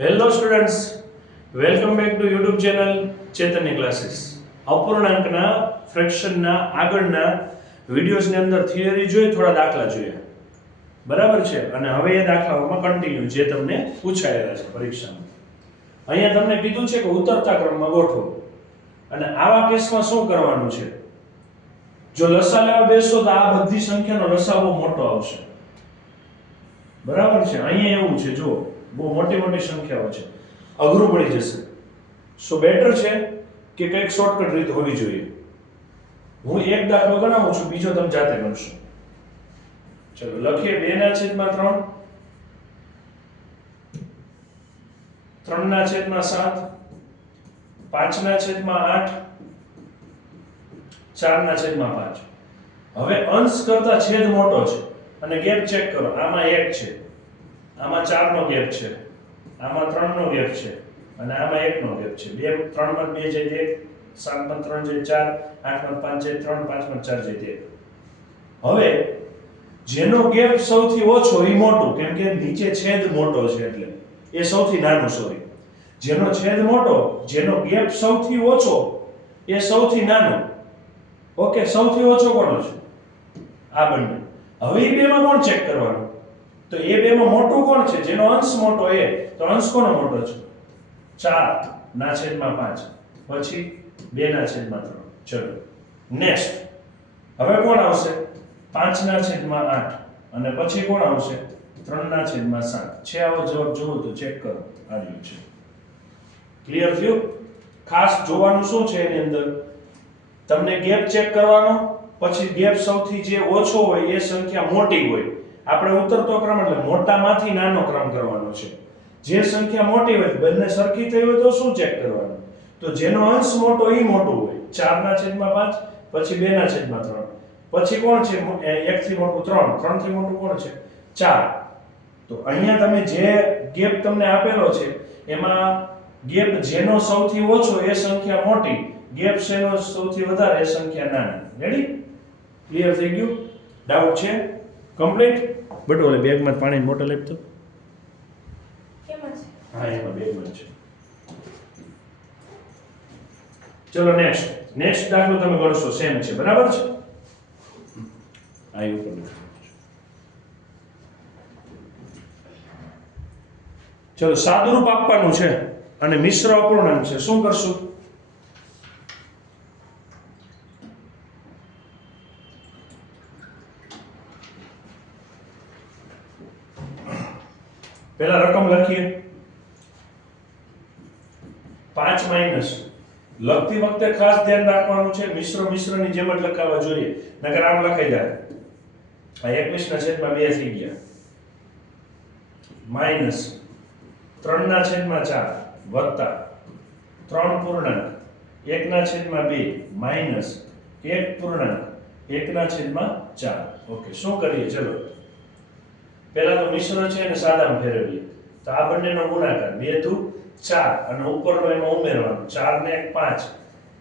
Hello students, welcome back to YouTube channel Chaitanya classes. અપૂર્ણાંકના ફ્રેક્શનના આગળના વિડિયોઝની અંદર થિયરી જોઈ, થોડા દાખલા જોયા, બરાબર છે. અને હવે એ દાખલાઓમાં કન્ટિન્યુ જે તમને પૂછાયેલા છે પરીક્ષામાં. અહીંયા તમને કીધું છે કે ઉતરતા ક્રમમાં ગોઠવો, અને આવા કેસમાં શું કરવાનું છે? જો લસા લેવા બેસો તો આ બધી સંખ્યાનો લસા બહુ મોટો આવશે, બરાબર છે. અહીંયા એવું છે, જો બહુ મોટી મોટી સંખ્યાઓ છે, અઘરું પડી જશે. સો બેટર છે કે કંઈક શોર્ટકટ રીત હોવી જોઈએ. હું એક દાખલો ગણાવું છું, બીજો તમે જાતે ગણશો. ચલો લખીએ 2/3, 3/7, 5/8, 4/5. હવે અંશ કરતા છેદ મોટો છે અને ગેપ ચેક કરો. આમાં 1 છે, આમાં 4 નો ગેપ છે, આમાં 3 નો ગેપ છે, અને આમાં 1 નો ગેપ છે. 2 3 માં 2 જાય 1, 7 માં 3 જાય 4, 8 માં 5 જાય 3, 5 માં 4 જાય 1. હવે જેનો ગેપ સૌથી ઓછો એ મોટું, કેમ કે નીચે છેદ મોટો છે એટલે એ સૌથી નાનું. સોરી, જેનો છેદ મોટો, જેનો ગેપ સૌથી ઓછો એ સૌથી નાનું. ઓકે, સૌથી ઓછો કોનો છે? આ બંને. હવે એ બેમાં કોણ ચેક કરવાનું? તો એ બેમાં મોટું કોણ છે? જેનો અંશ મોટો એ, તો અંશ કોનો મોટો છે? 4/5. પછી 2/3. ચલો નેક્સ્ટ. હવે કોણ આવશે? 5/8. અને પછી કોણ આવશે? 3/7. છે આવો જવાબ જોવો તો ચેક કરો. આવ્યું છે. ક્લિયર થયું? ખાસ જોવાનું શું છે એની અંદર? તમને ગેપ ચેક કરવાનો, પછી ગેપ સૌથી જે ઓછો હોય એ સંખ્યા મોટી હોય. આપણે ઉતરતો ક્રમ એટલે મોટામાંથી નાનો ક્રમ કરવાનો છે. જે સંખ્યા મોટી હોય બંને સરખી થઈ હોય તો શું ચેક કરવાનું? તો જેનો અંશ મોટો એ મોટું હોય. 4/5, પછી 2/3. પછી કોણ છે? 1 થી મોટું 3, 3 થી મોટું કોણ છે? 4. તો અહીંયા તમે જે ગેપ તમને આપેલો છે એમાં ગેપ જેનો સૌથી ઓછો એ સંખ્યા મોટી, ગેપ શેનો સૌથી વધારે એ સંખ્યા નાની. રેડી? ક્લિયર થઈ ગયું? ડાઉટ છે? કમ્પ્લીટ? બટ ઓલે બેગમાં પાણીની બોટલ આપતો. કેમ છે? હા, એમાં બેગમાં છે. ચલો નેક્સ્ટ દાખલો તમે ગણશો, સેમ છે, બરાબર છે? આ ઉપર ચલો સાદુરૂપ આપવાનું છે અને મિશ્ર અપૂર્ણાંક છે. શું કરશું? પહેલા રકમ લખીએ. 5 માઈનસ. લખતી વખતે ખાસ ધ્યાન રાખવાનું છે, મિશ્રની જેમ જ લખાવવા જોઈએ, નકર આમ લખાઈ જાય. આ 21/2 થઈ ગયા. માઈનસ 3/4 વત્તા 3 પૂર્ણાંક 1/2 માઈનસ 1 પૂર્ણાંક 1/4. ઓકે, શું કરીએ? ચલો પહેલા તો મિશ્ર છે અને સાદામાં ફેરવીએ. તો આ બંનેનો ગુણાકાર 2 દુ 4 અને ઉપરનો એમાં ઉમેરવાનો. 4 ને 1 5,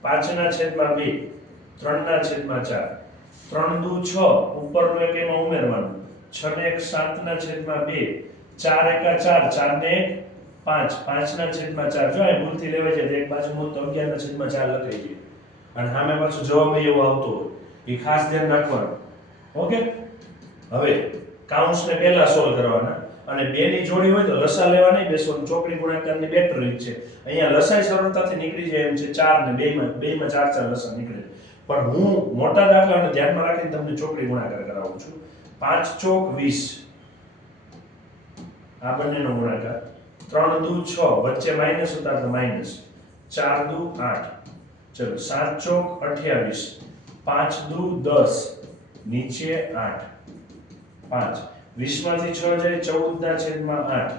5/2, 3/4, 3 દુ 6, ઉપરનો એક એમાં ઉમેરવાનો. 6 ને 1 7/2, 4 એકા 4, 4 ને 1 5, 5/4. જો આ ભૂલથી લેવા જાય તો એક બાજુ મૂળ તો 11/4 લખાઈ જાય, અને સામે પાછું જવાબ એવો આવતો હોય. એ ખાસ ધ્યાન રાખવાનું. ઓકે, હવે કાઉન્ટ્સને પહેલા સોલ્વ કરવાના, અને બે ની જોડી હોય તો લસા લેવા નહીં બેસવાનું. ચોકડી ગુણાકારની બેટર રીત છે. અહીંયા લસાઈ સરળતાથી નીકળી જાય એમ છે. 4 ને 2માં 4 લસા નીકળે. પણ હું મોટા દાખલાને ધ્યાનમાં રાખીને તમને ચોકડી ગુણાકાર કરાવું છું. 5 ચોક 20, આ બંનેનો ગુણાકાર. 3 દુ 6, વચ્ચે માઈનસ ઉતાર તો માઈનસ. 4 દુ 8. ચલો 7 ચોક 28, 5 દુ 10, નીચે 8, 5. 20 માંથી 6 જાય 14/8,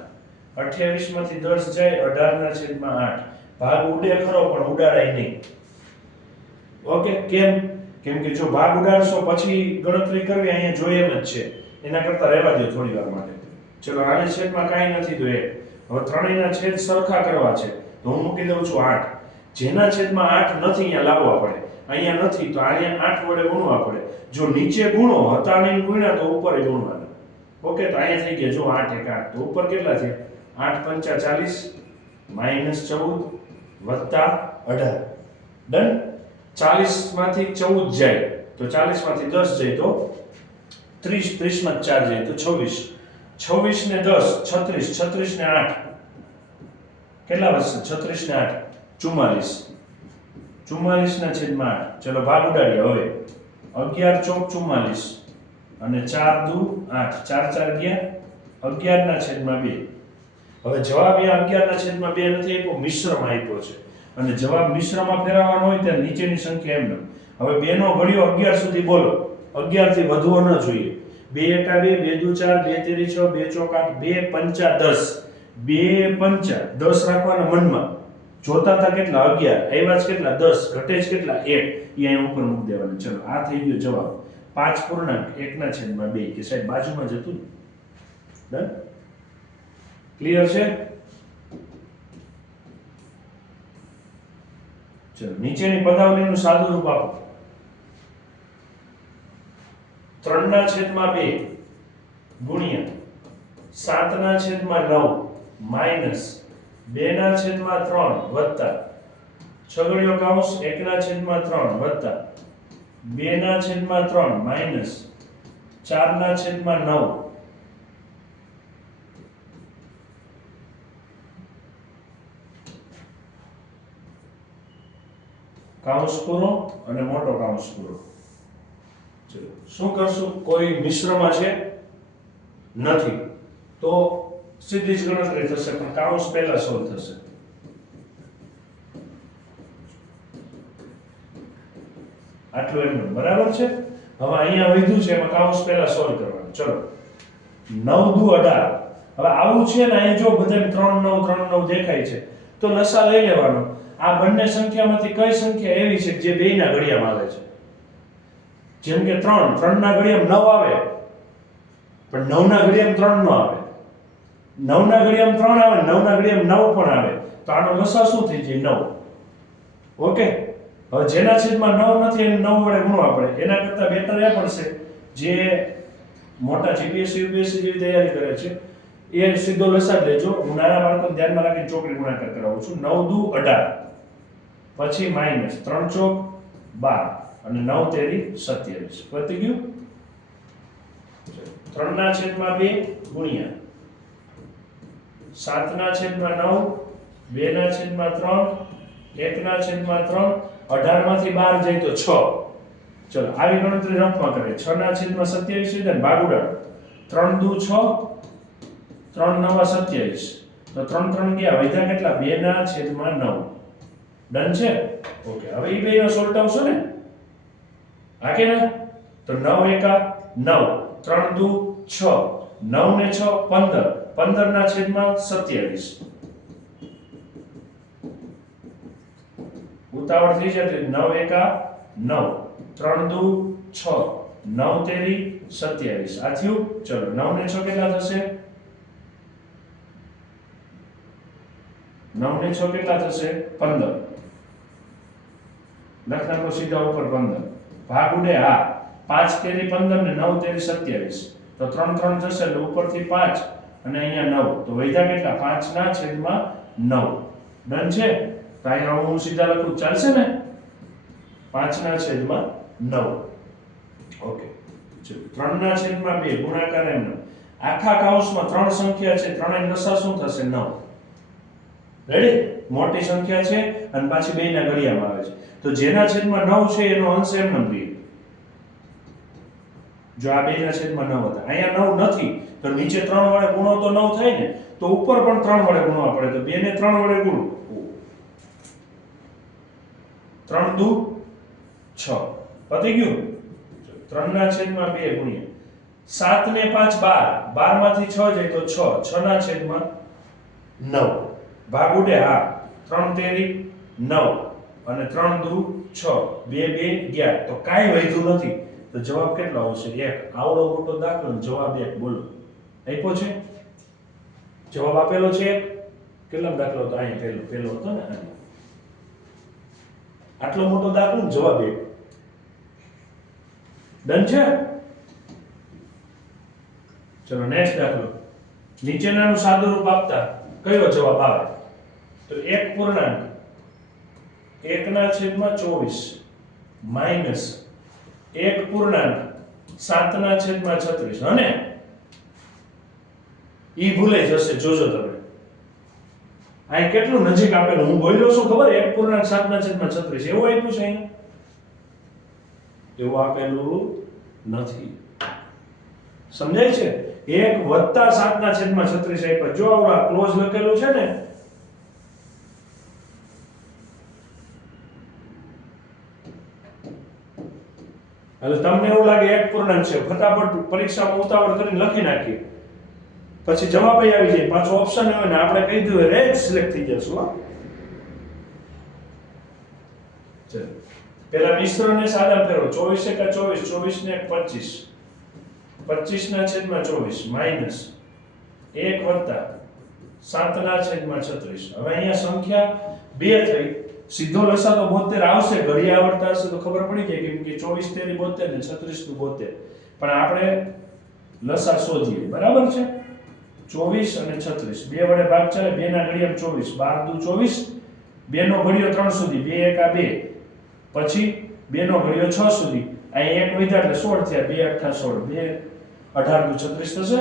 28 માંથી 10 જાય 18/8. ભાગ ઉડે ખરો પણ ઉડાડાય નહીં. ઓકે, કેમ કે જો ભાગ ઉડાડશો પછી ગણતરી કરવી અહીંયા જોઈએ એમ જ છે. એના કરતા રહેવા દો થોડી વાર માટે. ચલો આને છેદમાં કાંઈ નથી તો હવે ત્રણેયના છેદ સરખા કરવા છે તો હું મૂકી દઉં છું 8. જેના છેદમાં 8 નથી અહીંયા લાવવા પડે. અહીંયા નથી તો અહીંયા 8 વડે ગુણવા પડે. જો નીચે ગુણો હતા નહીં ગુણ્યા તો ઉપર ગુણવાના. ઓકે, તો અહીંયા થઈ ગયા જો 8 1 8, તો ઉપર કેટલા છે? 8 પંચા 40 -14 વત્તા 18 ડન 40 માંથી 14 જાય તો 40 માંથી 10 જાય તો 30 30 માં 4 જાય તો 26 26 ને 10 36 36 ને 8 કેટલા વધશે 36 ને 8 44 44 ના છેદમાં 8 ચલો ભાગ ઉડાડીએ હવે 11 ચોક 44 અને 4 દુ 8 4 4 ગયા 11 ના છેદમાં 2 હવે જવાબ અહીંયા 11 ના છેદમાં 2 નથી આપ્યો મિશ્રમાં આપ્યો છે અને જવાબ મિશ્રમાં ફેરવવાનો હોય ત્યારે નીચેની સંખ્યા એમ હવે 2 નો ઘડિયો 11 સુધી બોલો 11 થી વધવો ન જોઈએ 2 એકા 2 2 દુ 4 2 તેરી 6 2 ચોક 8 2 પંચા 10 2 પંચા 10 રાખવાના મનમાં જોતા હતા કેટલા 11 આવ્યા છે કેટલા 10 ઘટે છે કેટલા 1 એ અહીં ઉપર મૂકી દેવાના ચલો આ થઈ ગયો જવાબ 5 પૂર્ણાંક 1 ના છેદમાં 2 કે સાહેબ બાજુમાં જતું ડન ક્લિયર છે ચલો નીચેની પદાવલીનું સાદું રૂપ આપો 3 ના છેદમાં 2 ગુણ્યા 7 ના છેદમાં 9 માઈનસ 2 ના છેદમાં 3 વત્તા છગડીયો કૌંસ 1 ના છેદમાં 3 વત્તા 2 ના છેદમાં 3 માઈનસ 4 ના છેદમાં 9 કૌંસ પૂરો અને મોટો કૌંસ પૂરો ચલો શું કરશું કોઈ મિશ્રમાં છે નથી તો સીધી જ ગણતરી થશે પણ કૌંસ પહેલા સોલ્વ થશે આટલું એમનું બરાબર છે હવે અહીંયા વધ્યું છે એમાં કૌંસ પહેલા સોલ્વ કરવાનું ચલો 9 દુ 18 હવે આવું છે ને અહીં જો બધા 3 9 3 9 દેખાય છે તો લસા લઈ લેવાનો આ બંને સંખ્યામાંથી કઈ સંખ્યા એવી છે જે બેયના ઘડિયામાં આવે છે જેમ કે 3 ના ઘડિયામાં 9 આવે પણ 9 ના ઘડિયામાં 3 નો આવે 9 ના ઘડિયામાં 3 આવે 9 ના ઘડિયામાં 9 પણ આવે તો આનો લસા શું થઈ જાય 9 ઓકે હવે જેના છેદમાં 9 નથી એને 9 વડે ગુણવા પડે એના કરતા બેટર એ પડશે જે મોટા જીપીએસસી યુપીએસસી જેવી તૈયારી કરે છે એ સીધો લસા જ લેજો હું નાના બાળકોને ધ્યાનમાં રાખીને ચોકડી ગુણાકાર કરાવું છું 9 દુ 18 પછી માઈનસ 3 ચોક 12 અને 9 તેરી 27 પતી ગયું 3 ના છેદમાં 2 ગુણ્યા 7 ના છેદમાં 9 2 ના છેદમાં 3 1 ના છેદમાં 3 18 માંથી 12 જાય તો 6 ચલો આવી ગણતરી રફમાં કરે 6 ના છેદમાં 27 છે ને ભાગ ઉડાડો 3 દુ 6 3 નવા 27 તો 3 3 ગયા વધ્યા કેટલા 2 ના છેદમાં 9 ડન છે ઓકે હવે ઈ બેનો સોલ્ટ આવશે ને આ કે ના તો 9 એકા 9 3 દુ 6 9 ને 6 15 15 ના છેદમાં 27 ઉતાવળ થઈ જતી 9 એકા 9 3 દુ 6 9 તેરી 27 આ થયું ચલો 9 ને 6 કેટલા થશે 9 ને 6 કેટલા થશે 15 લખ નાખો સીધા ઉપર 15 ભાગ ઉડે હા 5 તેરી 15 ને 9 તેરી 27 તો 3 3 થશે એટલે ઉપરથી 5 અને અહીંયા 9 તો વધ્યા કેટલા 5 ના છેદમાં 9 ડન છે તો અહીંયા હું સીધા લખું ચાલશે ને 5 ના છેદમાં 9 ઓકે ચલો 3 ના છેદમાં 2 ગુણાકાર એમનો આખા કૌંસમાં 3 સંખ્યા છે ત્રણેય લસા શું થશે 9 રેડી મોટી સંખ્યા છે અને પાછી બેયના ઘડિયામાં આવે છે તો જેના છેદમાં 9 છે એનો અંશ એમ નંબર જો આ બેયના છેદમાં 9 હતા અહીંયા 9 નથી તો નીચે 3 વડે ગુણો તો 9 થાય ને તો ઉપર પણ 3 વડે ગુણવા પડે તો 2 ને 3 વડે ગુણો 3 દુ 6 પતી ગયું 3 ના છેદમાં 2 ગુણ્યા 7 ને 5 12 12 માંથી 6 જાય તો 6 6 ના છેદમાં 9 ભાગ ઉડે હા 3 તેરી 9 અને 3 દુ 6 2 2 ગયા તો કાઈ વધ્યું નથી તો જવાબ કેટલો આવશે 1 આવડો મોટો દાખલો જવાબ 1 બોલો આપ્યો છે જવાબ આપેલો છે કેટલો દાખલો હતો અહીંયા પહેલો હતો ને આટલો મોટો દાખલો જવાબ 1 ડન છે ચલો નેક્સ્ટ દાખલો નીચેનાનું સાદું રૂપ આપતા કયો જવાબ આવે તો 1 પૂર્ણાંક 1/24 માઈનસ 1 પૂર્ણાંક 7/36 અને ઈ ભૂલાઈ જશે જોજો તમે આ કેટલું નજીક આપેલું હું બોલ્યો છું ખબર 1 પૂર્ણાંક 7/36 એવું આપ્યું છે અહીં એવું આપેલું નથી સમજાય છે 1 વત્તા 7/36 આપ્યા જો આવડા ક્લોઝ લખેલું છે ને એટલે તમને એવું લાગે 1 પૂર્ણાંક છે ફટાફટ પરીક્ષામાં ઉતાવળ કરીને લખી નાખીએ પછી જવાબ આવી જાય પાછો ઓપ્શન હોય ને આપણે કહી દઈએ રે સિલેક્ટ થઈ જશું હા ચલો પેલા મિશ્રણને સાદા ફેરવો 24 એકા 24 24 ને 25 25/24 માઈનસ 1 વત્તા 7/36 હવે અહીંયા સંખ્યા 2 થઈ સીધો લસા તો 72 આવશે ઘડી આવડતા હશે તો ખબર પડી જાય કેમ કે 24 તેરી 72 ને 36 નું 72 પણ આપણે લસા શોધીએ બરાબર છે 24 અને 36 બે વડે ભાગ ચાલે 2 ના ઘડિયા 24 12 દુ 24 2 નો ઘડિયો 3 સુધી 2 એકા 2 પછી 2 નો ઘડિયો 6 સુધી અહીં એક વધ્યા એટલે 16 થયા 2 અઠ્ઠા 16 2 18 દુ 36 થશે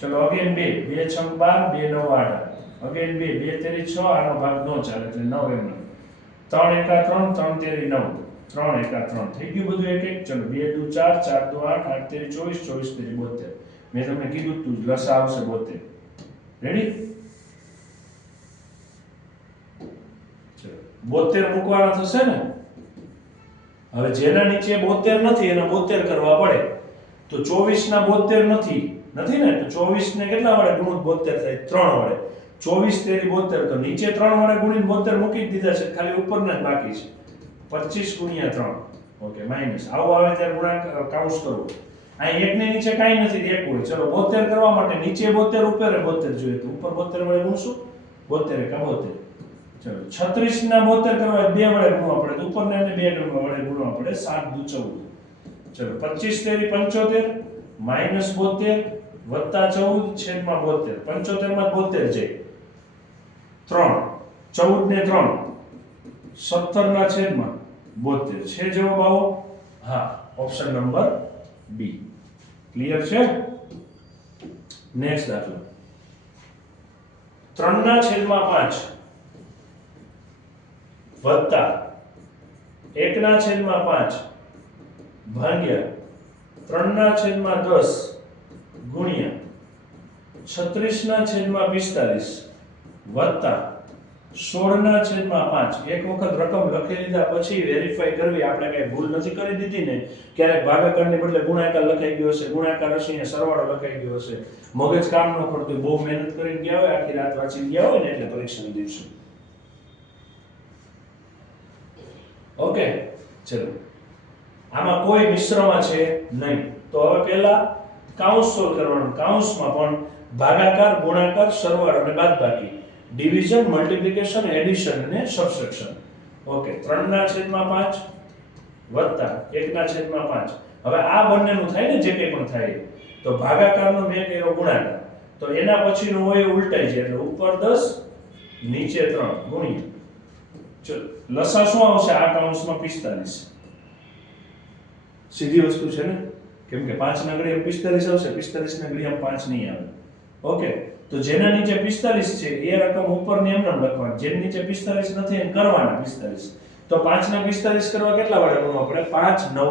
ચલો અગેન 2 2 6 12 2 9 8 અગેન 2 2 તેરી 6 આનો ભાગ નો ચાલે એટલે 9 એમ 3 એકા 3 3 તેરી 9 3 એકા 3 થઈ ગયું બધું એક એક ચલો 2 દુ 4 4 દુ 8 8 તેરી 24 24 તેરી 72 મેં તમને કીધું તું લસા આવશે 72 રેડી ચલો 72 મૂકવાના થશે ને હવે જેના નીચે 72 નથી એના 72 કરવા પડે તો 24 ના 72 નથી ને તો 24 ને કેટલા વડે ગુણો 72 થાય 3 વડે 24 તેરી 72 તો નીચે 3 વડે ગુણીને 72 મૂકી દીધા છે ખાલી ઉપરના જ બાકી છે 25 ગુણ્યા 3 ઓકે માઈનસ આવો આવે ત્યારે ગુણાકાર કાઉન્સ કરવો અહીં એક ની નીચે કાઈ નથી એક હોય ચલો 72 કરવા માટે નીચે 72 ઉપર 72 જોઈએ તો ઉપર 72 વડે ગુણશું 72 એકા 72 ચલો 36 ના 72 કરવા બે વડે ગુણવા પડે તો ઉપરના અને બે વડે ગુણવા પડે 7 દુ 14 ચલો 25 તેરી 75 માઈનસ 72 વત્તા 14 છેદમાં 72 75 માં 72 જાય 3 14 ને 3 17 ના છેદમાં 72 છે જવાબ આવો હા ઓપ્શન નંબર બી ક્લિયર છે નેક્સ્ટ દાખલો 3 ના છેદમાં 5 વત્તા 1 ના છેદમાં 5 ભાગ્યા 3 ના છેદમાં 10 ગુણ્યા 36 ના છેદમાં 45 વત્તા 16 ના છેદમાં 5 એક વખત રકમ લખી લીધા પછી વેરીફાઈ કરવી આપણે કઈ ભૂલ નથી કરી દીધી ને ક્યારેક ભાગાકારને બદલે ગુણાકાર લખાઈ ગયો હશે ગુણાકાર હશે અહીંયા સરવાળો લખાઈ ગયો હશે મગજ કામ ન કરતું બહુ મહેનત કરીને ગયા હોય આખી રાત વાંચી ગયા હોય ને એટલે પરીક્ષાના દિવસે ઓકે ચલો આમાં કોઈ મિશ્રમાં છે નહીં તો હવે પહેલા કાઉન્સ સોલ્વ કરવાનું કાઉન્સમાં પણ ભાગાકાર ગુણાકાર સરવાળો અને બાદબાકી ડિવિઝન મલ્ટીપ્લિકેશન એડિશન અને સબટ્રેક્શન ઓકે 3 ના છેદમાં 5 વત્તા 1 ના છેદમાં 5 હવે આ બંનેનું થાય ને જે કંઈ પણ થાય તો ભાગાકારનો મેં કર્યો ગુણાકાર તો એના પછીનો હોય ઉલટાઈ જાય એટલે ઉપર 10 નીચે 3 ગુણ્યા ચલો લસા શું આવશે આ કાઉન્સમાં 45 સીધી વસ્તુ છે ને કેમ કે 5 ના ઘડિયા 45 આવશે 45 ના ઘડિયા 5 નહીં આવે ઓકે તો જેના નીચે 45 છે એ રકમ ઉપરની એમ નામ લખવાની જેની નીચે 45 નથી એમ કરવાના 45 તો 5 ના 45 કરવા કેટલા વડે ગુણવા પડે 5 9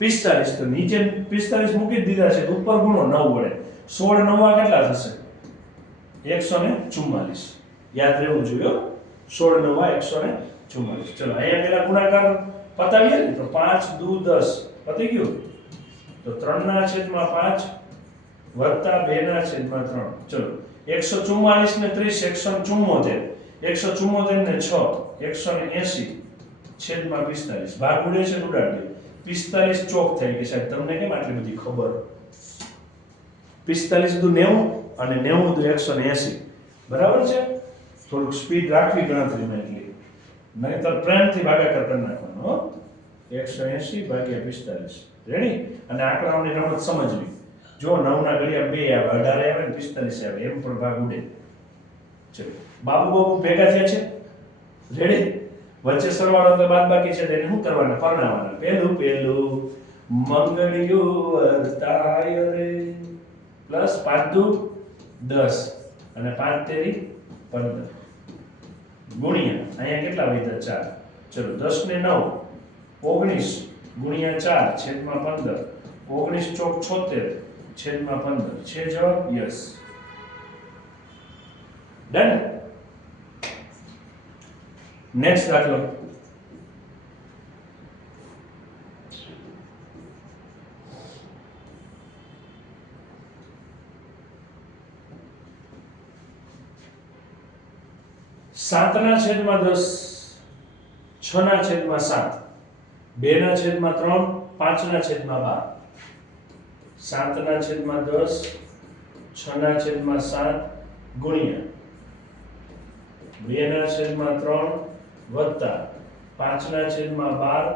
45 તો નીચે 45 મૂકી દીધા છે તો ઉપર ગુણો 9 વડે 16 9 કેટલા થશે 144 યાદ રહેવું જોઈએ 16 9 144 ચલો અહીંયા પેલા ગુણાકાર પતાવીએ ને તો 5 દુ 10 પતી ગયું તો 3 ના છેદમાં 5 વત્તા 2 ના છેદમાં 3 ચલો 144 ને 30 174 ને 6 180 છેદમાં 45 ભાગ ઉડે છે ઉડાડી દે 45 ચોક થઈ કે સાહેબ તમને કેમ આટલી બધી ખબર 45 દુ 90 અને 90 દુ 180 બરાબર છે થોડુંક સ્પીડ રાખવી ગણતરીમાં એટલી નહીંતર પ્રેમથી ભાગાકાર કરી નાખવાનો હો 180 ભાગ્યા 45 રેડી અને આંકડાઓની રમત સમજવી જો 9 ના ઘડિયા 2 આવે 18 આવે ને 45 આવે એમ પણ ભાગ ઉડે ચલો બાબુ ભેગા થયા છે રેડી વચ્ચે સરવાળો તો બાદબાકી છે તેને શું કરવાના પરણાવવાના પહેલું મંગળિયું વર્તાય રે પ્લસ 5 દુ 10 અને 5 તેરી 15 ગુણ્યા અહીંયા કેટલા વધ્યા 4 ચલો 10 ને 9 19 ગુણ્યા 4 છેદમાં 15 19 ચોક 76 છેદમાં 15 છે જવાબ યસ ડન નેક્સ્ટ દાખલો સાતના છેદમાં 10 6 ના છેદમાં 7 2 ના છેદમાં 3 5 ના છેદમાં 12 7 ના છેદમાં 10 6 ના છેદમાં 7 ગુણ્યા 2 ના છેદમાં 3 વત્તા 5 ના છેદમાં 12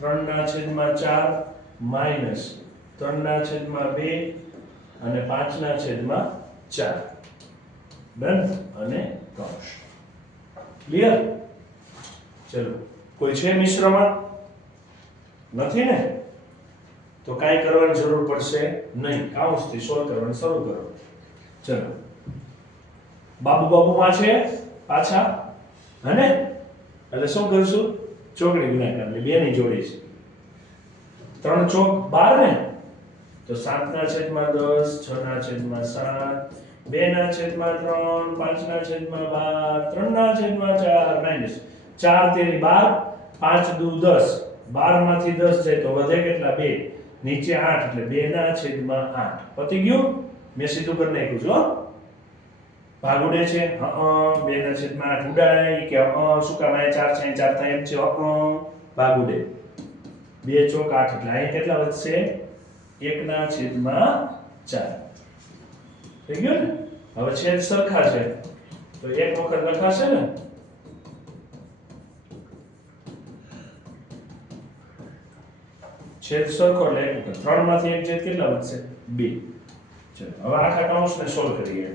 3 ના છેદમાં 4 માઈનસ 3 ના છેદમાં 2 અને 5 ના છેદમાં 4 ડન અને કૌંસ ક્લિયર ચલો કોઈ છે મિશ્રમાં નથી ને તો કાંઈ કરવાની જરૂર પડશે નહીં કૌંસથી સોલ્વ કરવાનું શરૂ કરો ચલો બાબુમાં છે પાછા હને એટલે શું કરશું ચોકડી ગુણાકાર એટલે બે ની જોડી છે 3 ચોક 12 ને તો 7 ના છેદમાં 10 6 ના છેદમાં 7 2 ના છેદમાં 3 5 ના છેદમાં 12 3 ના છેદમાં 4 માઈનસ 4 તેરી 12 5 દુ 10 12 માંથી 10 જાય તો વધે કેટલા 2 નીચે 8 એટલે 2 ના છેદમાં 8 પતી ગયું મેં સીધું કરી નાખ્યું છો ભાગુડે છે 2 ના છેદમાં 8 ઉડાય કે શું કામ આ 4 છે 4 થાય એમ છે ભાગુડે 2 ચોક 8 એટલે અહીં કેટલા વધશે 1 ના છેદમાં 4 થઈ ગયું ને હવે છેદ સરખા છે તો એક વખત લખાશે ને છેદ સરખો એટલે એક વખત 3 માંથી એક છેદ કેટલા વધશે 2 ચલો હવે આખા કૌંસને સોલ્વ કરીએ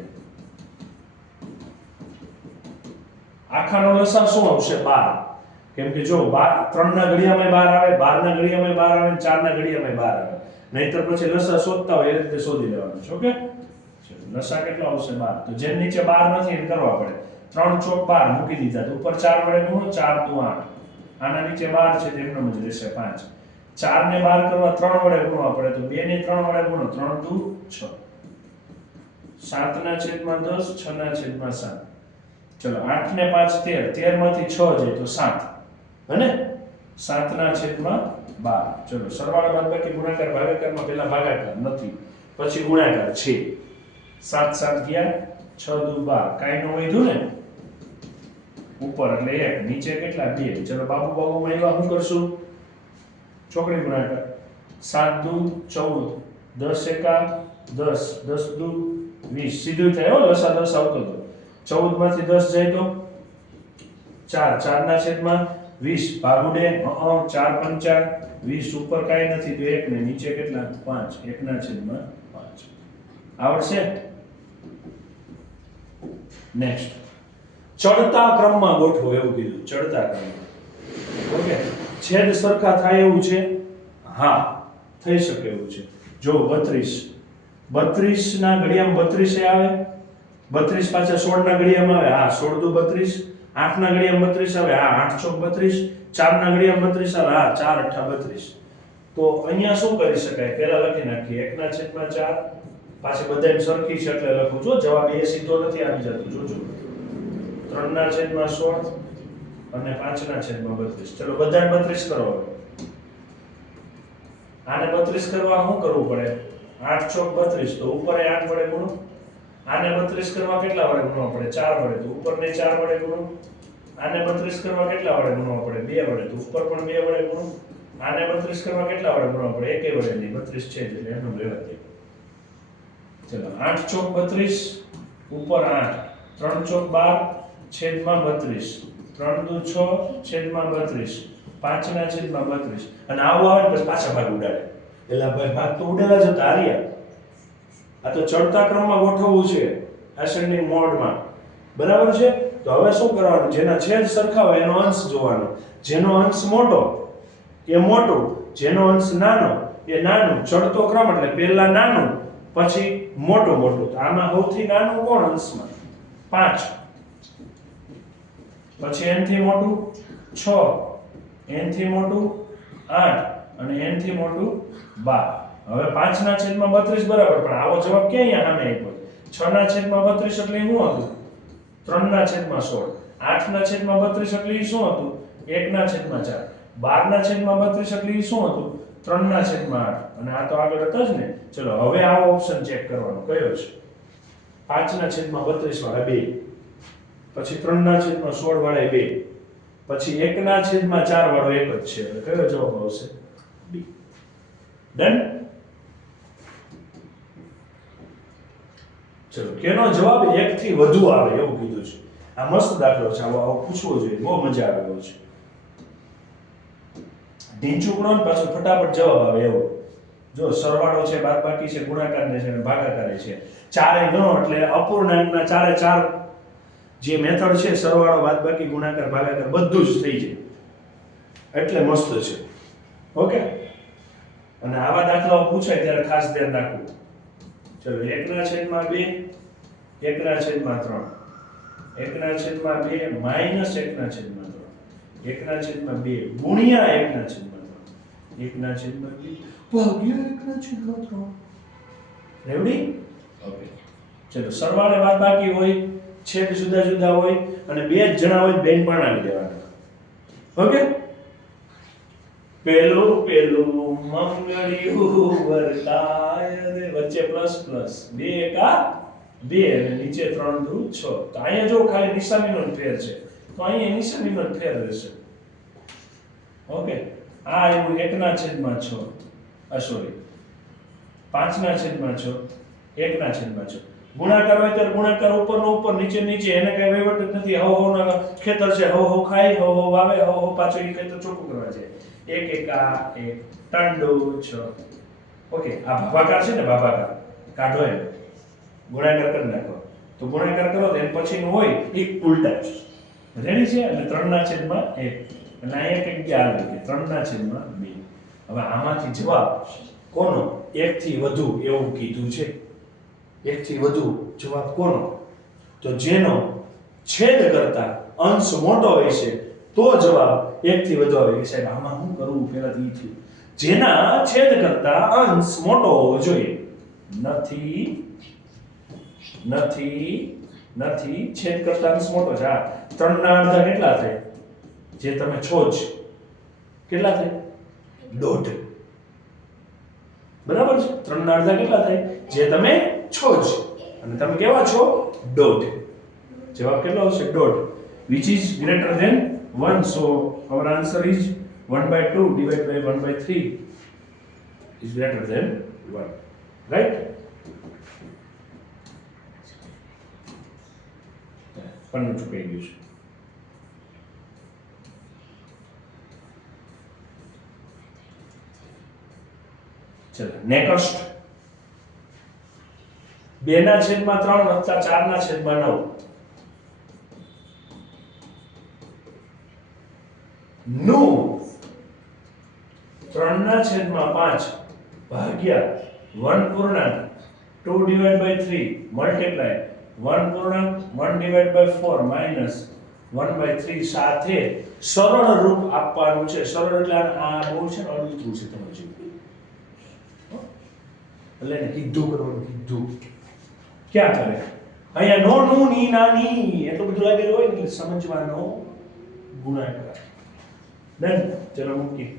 આખાનો લસાઅ શું આવશે 12 કેમ કે જો 3 ના ઘડિયામાં 12 આવે 12 ના ઘડિયામાં 12 આવે 4 ના ઘડિયામાં 12 આવે નહીતર પછી લસાઅ શોધતા હોય એ રીતે શોધી લેવાનું છે ઓકે લસાઅ કેટલો આવશે 12 તો જેમ નીચે 12 નથી એમ કરવા પડે 3 ચોક 12 મૂકી દીધા તો ઉપર 4 વડે ગુણો 4 દુ 8 આના નીચે 12 છે તેમનો જ રહેશે 5 4 ને 12 કરવા 3 વડે ગુણવા પડે તો 2 ને 3 વડે ગુણો 3 દુ 6 7 ના છેદમાં 10 6 ના છેદમાં 7 ચલો 8 ને 5 13 13 માંથી 6 જાય તો 7 હને 7 ના છેદમાં 12 ચલો સરવાળા બાદબાકી ગુણાકાર ભાગાકારમાં પહેલા ભાગાકાર નથી પછી ગુણાકાર છે 7 7 ગયા 6 દુ 12 કાઈ નો વધ્યું ને ઉપર એટલે 1 નીચે કેટલા 2 ચલો બાબુમાં એવા શું કરશું ચોકડી ગુણાકાર 7 દુ 14 10 એકા 10 10 દુ 20 સીધું થાય હો લસાઅ 10 આવતો તો 14 માંથી 10 જાય તો 4 4 ના છેદમાં 20 ભાગુડે 4 5 20 ઉપર કાઈ નથી તો 1 ને નીચે કેટલા 5 1 ના છેદમાં 5 આવડશે નેક્સ્ટ ચડતા ક્રમમાં ગોઠવો એવું કીધું ચડતા ક્રમમાં ઓકે છેદ સરખા થાય એવું છે હા થઈ શકે એવું છે જો 32 32 ના ઘડિયામાં 32 આવે 32 પાછા 16 ના ઘડિયામાં આવે હા 16 દુ 32 8 ના ઘડિયામાં 32 આવે હા 8 ચોક 32 4 ના ઘડિયામાં 32 આવે હા 4 અઠ્ઠા 32 તો અહીંયા શું કરી શકાય પહેલા લખી નાખીએ 1 ના છેદમાં 4 પાછી બધાય સરખી છે એટલે લખું છું જવાબ એ સીધો નથી આવી જતો જોજો 3 ના છેદમાં 16 અને 5 ના છેદમાં 32 ચલો બધાને 32 કરો આને 32 કરવા શું કરવું પડે 8 ચોક 32 તો ઉપર 8 વડે ગુણો આને 32 કરવા કેટલા વડે ગુણવા પડે 4 વડે તો ઉપરને 4 વડે ગુણો આને 32 કરવા કેટલા વડે ગુણવા પડે 2 વડે તો ઉપર પણ 2 વડે ગુણો આને 32 કરવા કેટલા વડે ગુણવા પડે એકે વડે નહીં 32 છે એટલે એનું રહેવા દે ચલો 8 ચોક 32 ઉપર 8 3 ચોક 12 છેદમાં 32 3 દુ 6 છેદમાં 32 5 ના છેદમાં 32 અને આવું આવે ને પછી પાછા ભાગ ઉડાડે એલા ભાઈ ભાગ તો ઉડેલા જ હતા હાર્યા આ તો ચડતા ક્રમમાં ગોઠવવું છે એસેન્ડિંગ મોડમાં બરાબર છે? તો હવે શું કરવાનું? જેના છેદ સરખા હોય એનો અંશ જોવાનો. જેનો અંશ મોટો એ મોટું, જેનો અંશ નાનો એ નાનું. ચડતો ક્રમ એટલે પહેલા નાનું પછી મોટું મોટું. તો આમાં સૌથી નાનું કોણ અંશમાં? 5. પછી n થી મોટું 6, n થી મોટું 8 અને n થી મોટું 12. હવે 5 ના છેદમાં 32 બરાબર, પણ આવો જવાબ ક્યાં અહીંયા સામે આપ્યો? 6 ના છેદમાં 32 એટલે શું હતું? 3 ના છેદમાં 16. 8 ના છેદમાં 32 એટલે ઈ શું હતું? 1 ના છેદમાં 4. 12 ના છેદમાં 32 એટલે ઈ શું હતું? 3 ના છેદમાં 8. અને આ તો આગળ હતા જ ને. ચલો હવે આવો ઓપ્શન ચેક કરવાનો કયો છે? 5 ના છેદમાં 32 વાળા 2, પછી 3 ના છેદમાં 16 વાળા 2, પછી 1 ના છેદમાં 4 વાળો એક જ છે. એટલે કયો જવાબ આવશે? બી. ડન. ચલો કેનો જવાબ 1 થી વધુ આવે એવું કીધું છે. આ મસ્ત દાખલો છે, આવો પૂછવો જોઈએ, બહુ મજા આવે એવો છે. ઢીંચું ગણો ને પાછો ફટાફટ જવાબ આવે એવો. જો સરવાળો છે, બાદબાકી છે, ગુણાકાર ને છે અને ભાગાકાર છે. ચારે ગણો એટલે અપૂર્ણાંકના ચારે ચાર જે મેથડ છે, સરવાળો, બાદબાકી, ગુણાકાર, ભાગાકાર બધું જ થઈ જાય. એટલે મસ્ત છે. ઓકે. અને આવા દાખલાઓ પૂછાય ત્યારે ખાસ ધ્યાન રાખવું. ચલો 1 ના છેદમાં 2, 1 ના છેદમાં 3, 1 ના છેદમાં 2 માઈનસ 1 ના છેદમાં 3, 1 ના છેદમાં 2 ગુણ્યા 1 ના છેદમાં 3, 1 ના છેદમાં 2 ભાગ્યા 1 ના છેદમાં 3. રેવડી? ઓકે. ચલો સરવાળે બાદબાકી હોય, છેદ જુદા જુદા હોય અને બે જ જણા હોય, બેન પરણાવી દેવાના. ઓકે. પેલું મંગળિયું વર્તાય રે, વચ્ચે પ્લસ પ્લસ 2 એકા 2 અને નીચે 3 દુ 6. તો અહીંયા જો ખાલી નિશાનીનો જ ફેર છે, તો અહીંયા નિશાનીનો જ ફેર રહેશે. ઓકે. આ આવ્યું 1 ના છેદમાં 6, સોરી 5 ના છેદમાં 6, 1 ના છેદમાં 6. ગુણાકાર હોય ત્યારે ગુણાકાર ઉપરનો ઉપર, નીચે નીચે, એને કઈ વહીવટ જ નથી. હવ ના ખેતર છે, હવ ખાય, હવ વાવે, હવ પાછો ઈ ખેતર ચોખ્ખું કરવા છે. 1 એકા 1 ટંડુ 6. ઓકે. આ ભાગાકાર છે ને, ભાગાકાર કાઢો એમ ગુણાકાર કરી નાખો. તો ગુણાકાર કરો તો એમ પછીનું હોય એક ઉલટા. રેડી છે? એટલે 3 ના છેદમાં 1 અને અહીંયા કંઈક કે આવે કે 3 ના છેદમાં 2. હવે આમાંથી જવાબ કોનો 1 થી વધુ એવું કીધું છે. 1 થી વધુ જવાબ કોનો? તો જેનો છેદ કરતા અંશ મોટો હોય છે તો જવાબ 1 થી વધુ આવે. કે સાહેબ આમાં શું કરવું પહેલાથી ઈ થયું. જેના છેદ કરતા અંશ મોટો હોવો જોઈએ. નથી છેદ કરતા અંશ મોટો છે. આ 3 ના અડધા કેટલા થાય? જે તમે છો જ કેટલા થાય? 1.5. બરાબર છે? 3 ના અડધા કેટલા થાય? જે તમે છો જ અને તમે કેવા છો? 1.5. જવાબ કેટલો આવશે? 1.5. which is greater than 1. so our answer is 1/2 divided by 1/3 is greater than 1. right? પણ ચૂકાઈ ગયું છે. ચલો નેક્સ્ટ 2 ના છેદમાં 3 વત્તા 4 ના છેદમાં 9 નું 3 ના છેદમાં 5 ભાગ્યા 1 પૂર્ણાંક 2 divided by 3 multiply 1 પૂર્ણાંક 1 divided by 4 minus 1/3 સાથે સરળ રૂપ આપવાનું છે. સરળ એટલે આ બહુ છે ને અળવીતું છે તમે જેવું. એટલે એને કીધું કરવાનું, કીધું ક્યાં કરે અહીંયા નો નું ની ના ની એટલું બધું લાગેલું હોય ને એટલે સમજવાનો ગુણાકાર. ડન. ચલો મૂકી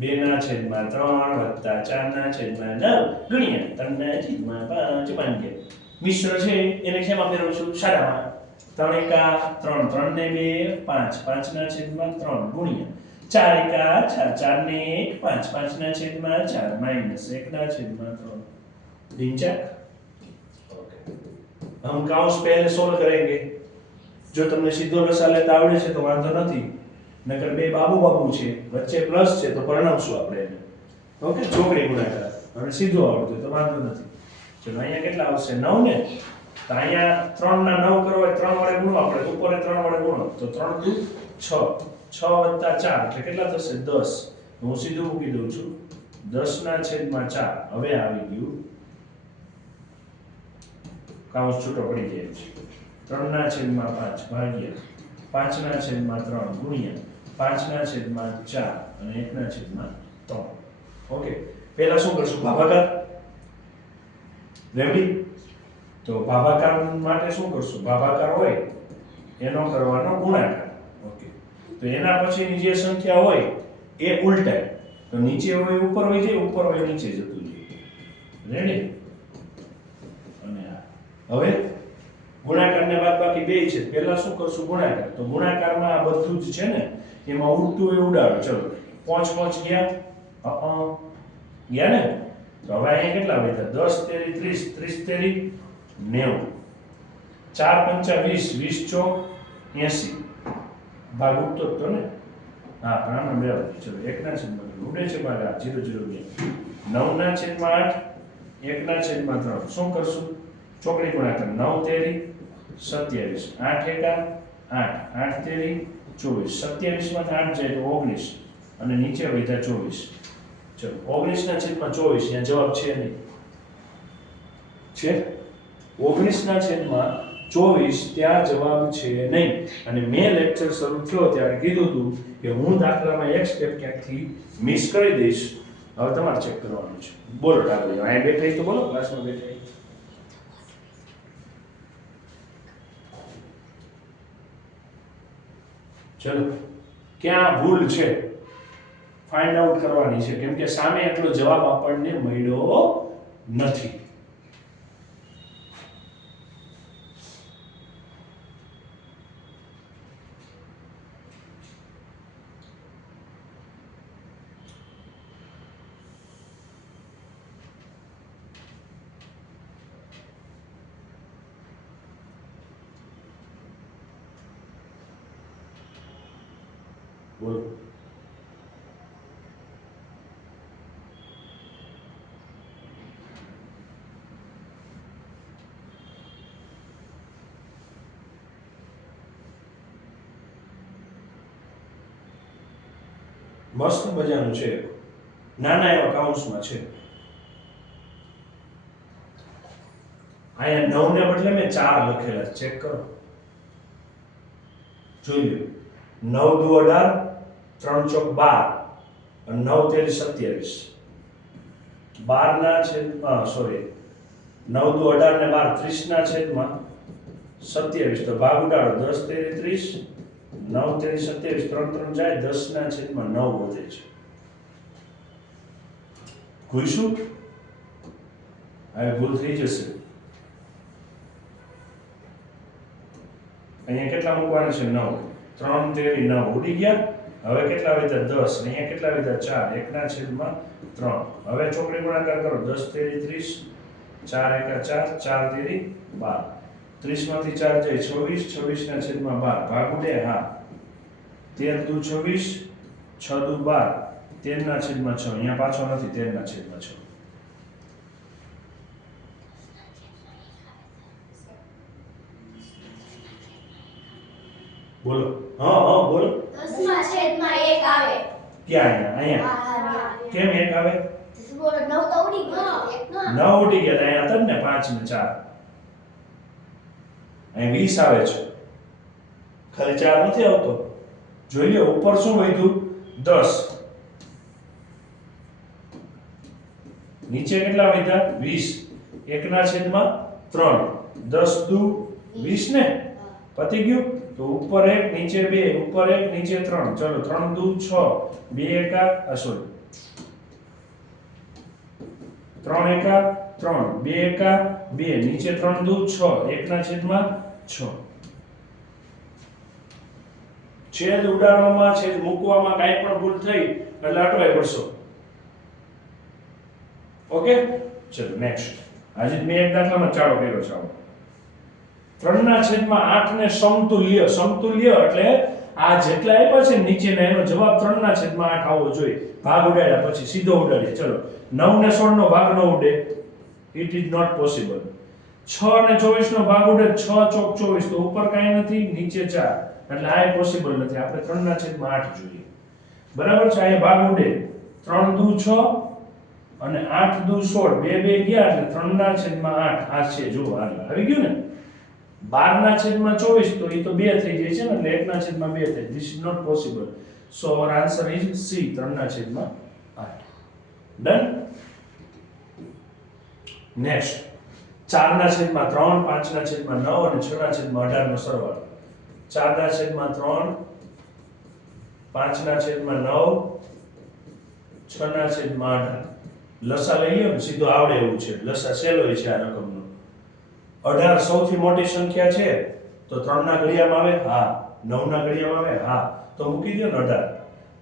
2 ના છેદમાં 3 વત્તા 4 ના છેદમાં 9 ગુણ્યા 3 ના છેદમાં 5 ભાગ્યા મિશ્ર છે એને શેમાં ફેરવું છું? સાદામાં. 3 એકા 3, 3 ને 2 5, 5 ના છેદમાં 3 ગુણ્યા 4 એકા 4, 4 ને 1 5, 5 ના છેદમાં 4 માइनस 1 ના છેદમાં 3. ढींचा. ओके. हम काउंस पहले सोल्व करेंगे. जो तुमने सीधो रसा लेता आवड़े છે તો વાંધો નથી. નકર બે બાબુ છે વચ્ચે પ્લસ છે તો પરણાવશું આપણે એને. ઓકે. ચોકડી ગુણાકાર અને સીધો આવડતો તો વાંધો નથી. ચલો અહીંયા કેટલા આવશે? 9 ને તો અહીંયા 3 ના 9 કરવા હોય 3 વડે ગુણો આપણે ઉપર 3 વડે ગુણો તો 3 દુ 6 6 + 4 એટલે કેટલા થશે 10 હું સીધું મૂકી દઉં છું 10/4 હવે આવી ગયું કાઉન્સ છૂટો પડી જાય છે 3/5 ભાગ્યા 5/3 ગુણ્યા 5/4 અને 1/3 ઓકે પહેલા શું કરશું ભાગાકાર રેડી તો ભાગાકાર માટે શું કરશું ભાગાકાર હોય એનો કરવાનો ગુણાકાર ઓકે તો એના પછીની જે સંખ્યા હોય એ ઉલટાય તો નીચે હોય ઉપર હોય જાય ઉપર હોય નીચે જતું જાય રેડી અને હવે ગુણાકાર ને બાદબાકી બે છે પહેલા શું કરશું ગુણાકાર તો ગુણાકારમાં આ બધું જ છે ને એમાં ઉડતું હોય ઉડાડો ચલો 5 ગયા ગયા ને તો હવે અહીંયા કેટલા વધ્યા 10 તેરી 30 30 તેરી 90 4 5 20 20 ચોક 80 ભાગ ઉડતો જ તો ને હા પણ આમાં બે વધી ચલો 1/3 ઉડે છે ભાગ આ 0 0 2 9/8 1/3 શું કરશું ચોકડી ગુણાકાર 9 તેરી 27 8 એકા 8 8 તેરી 24 27 માંથી 8 જાય તો 19 અને નીચે વધ્યા 24 ચલો 19/24 અહીંયા જવાબ છે નહીં છે 19/24 ત્યાં જવાબ છે નહીં અને મેં લેક્ચર શરૂ થયો ત્યારે કીધું હતું કે હું દાખલામાં એક સ્ટેપ ક્યાંકથી મિસ કરી દઈશ હવે તમારે ચેક કરવાનું છે બોલો ડાબી અહીંયા બેઠા તો બોલો ક્લાસમાં બેઠા ચલો ક્યાં ભૂલ છે ફાઇન્ડ આઉટ કરવાની છે કેમ કે સામે એટલો જવાબ આપણને મળ્યો નથી બોલો મસ્ત મજાનું છે નાના એવા કાઉન્સમાં છે અહીંયા 9 ને બદલે મેં 4 લખેલા ચેક કરો જોઈ લો 9 દુ 18 3 ચોક 12 અને 9 તેરી 27 12 ના છેદ સોરી 9 દુ 18 ને 12 30 ના છેદમાં 27 તો ભાગ ઉડાડો 10 તેરી 30 9 તેરી 27 3 3 જાય 10 ના છેદમાં 9 વધે છે ભૂલશું હવે ભૂલ થઈ જશે અહીંયા કેટલા મૂકવાના છે 9 3 તેરી 9 ઉડી ગયા હવે કેટલા વધ્યા 10 અહીંયા કેટલા વધ્યા 4 1 ના છેદમાં 3 હવે ચોકડી ગુણાકાર કરો 10 તેરી 30 4 એકા 4 4 તેરી 12 30 માંથી 4 જાય 24 24 ના છેદમાં 12 ભાગ ઉડે હા 13 દુ 24 6 દુ 12 13 ના છેદમાં 6 અહીંયા પાછો નથી 13 ના છેદમાં 6 બોલો હા બોલો 10/1 આવે ક્યાં અહીંયા કેમ 1 આવે બોલો 9 તો ઉડી ગયો 1 9 ઉડી ગયા અહીંયા હતા ને 5 ને 4 અહીં 20 આવે છે ખાલી 4 નથી આવતો જોઈ લો ઉપર શું વધ્યું 10 નીચે કેટલા વધ્યા 20 1 ના છેદમાં 3 10 દુ 20 ને પતી ગયું તો ઉપર 1 નીચે 2 ઉપર 1 નીચે 3 ચલો 3 દુ 6 2 એકા સોરી 3 એકા 3 2 એકા 2 નીચે 3 દુ 6 1 ના છેદમાં 6 છેદ ઉડાડવામાં છેદ મૂકવામાં કાંઈ પણ ભૂલ થઈ એટલે અટવાઈ પડશો ઓકે ચલો નેક્સ્ટ આજે મેં એક દાખલામાં ચાલો કર્યો છે 3 ના છેદમાં 8 ને સમતુલ્ય સમતુલ્ય એટલે આ જેટલા આપ્યા છે નીચેના એનો જવાબ 3 ના છેદમાં 8 આવવો જોઈએ ભાગ ઉડાડ્યા પછી સીધો ઉડાડીએ ચલો 9 ને 16 નો ભાગ ન ઉડે ઇટ ઇઝ નોટ પોસિબલ 6 અને 24 નો ભાગ ઉડે 6 ચોક 24 તો ઉપર કાંઈ નથી નીચે 4 એટલે આ પોસિબલ નથી આપણે 3/8 જોઈએ બરાબર છે આ ભાગ ઉડે 3 દુ 6 અને 8 દુ 16 બે બે ગયા એટલે 3/8 આ છે જો આવી ગયું ને 12/24 તો એ તો 2 થઈ જાય છે ને એટલે 1/2 થાય this is not possible so our answer is C 3/8 done next 4/3 5/9 અને 6/18 નો સરવાળો 4/3 5/9 6/18 લસા લઈ લ્યો ને સીધો આવડે એવું છે લસા સહેલો છે આ રકમનો 18 સૌથી મોટી સંખ્યા છે તો 3 ના ઘડિયામાં આવે હા 9 ના ઘડિયામાં આવે હા તો મૂકી દો ને 18